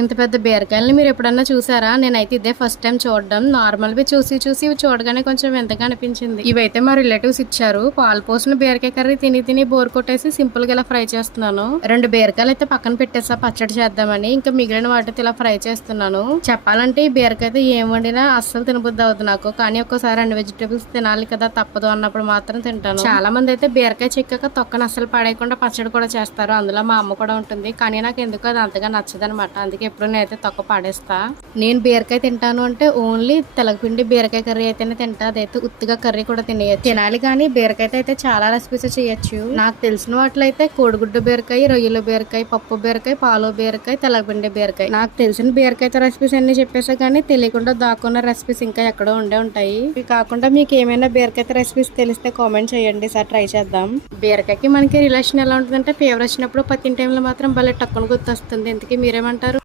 ఇంత పెద్ద బీరకాయలని మీరు ఎప్పుడన్నా చూసారా? నేనైతే ఇదే ఫస్ట్ టైం చూడడం. నార్మల్వి చూసి చూసి ఇవి చూడగానే కొంచెం వింతగా అనిపించింది. ఇవైతే మా రిలేటివ్స్ ఇచ్చారు. పాలు పోసిన బీరకాయ కర్రీ తిని తిని బోర్ కొట్టేసి సింపుల్గా ఇలా ఫ్రై చేస్తున్నాను. రెండు బీరకాయలు అయితే పక్కన పెట్టేసా. పచ్చడి చేద్దామని. ఇంకా మిగిలిన వాటితో ఇలా ఫ్రై చేస్తున్నాను. చెప్పాలంటే ఈ బీరకాయ అయితే ఏం వండినా అస్సలు తినబుద్ధి అవుతుంది నాకు. కానీ ఒక్కసారి అన్ని వెజిటేబుల్స్ తినాలి కదా తప్పదు అన్నప్పుడు మాత్రం తింటాను. చాలా మంది అయితే బీరకాయ చిక్కక తొక్కను అస్సలు పడేయకుండా పచ్చడి కూడా చేస్తారు. అందులో మా అమ్మ కూడా ఉంటుంది. కానీ నాకు ఎందుకు అది అంతగా నచ్చదనమాట. అందుకే ఎప్పుడైనా అయితే తక్కువ పడేస్తా. నేను బీరకాయ తింటాను అంటే ఓన్లీ తెలగపిండి బీరకాయ కర్రీ అయితేనే తింటా. అదైతే ఉత్తిగా కర్రీ కూడా తినేయచ్చు. తినాలి కానీ బీరకాయతో అయితే చాలా రెసిపీస్ చేయొచ్చు. నాకు తెలిసిన వాటిలో అయితే కోడిగుడ్డు బీరకాయ రొయ్యల బీరకాయ పప్పు బీరకాయ పాలు బీరకాయ తెలగపిండి బీరకాయ. నాకు తెలిసిన బీరకాయతో రెసిపీస్ అన్ని చెప్పేసా కానీ తెలియకుండా దాక్కున్న రెసిపీస్ ఇంకా ఎక్కడో ఉండే ఉంటాయి. ఇవి కాకుండా మీకు ఏమైనా బీరకాయతో రెసిపీస్ తెలిస్తే కామెంట్ చేయండి. సార్ ట్రై చేద్దాం. బీరకాయకి మనకి రిలేషన్ ఎలా ఉంటుందంటే ఫీవర్ వచ్చినప్పుడు పత్తిన టైంలో మాత్రం భలే టక్కున గుర్తొస్తుంది. ఇంతకీ మీరేమంటారు?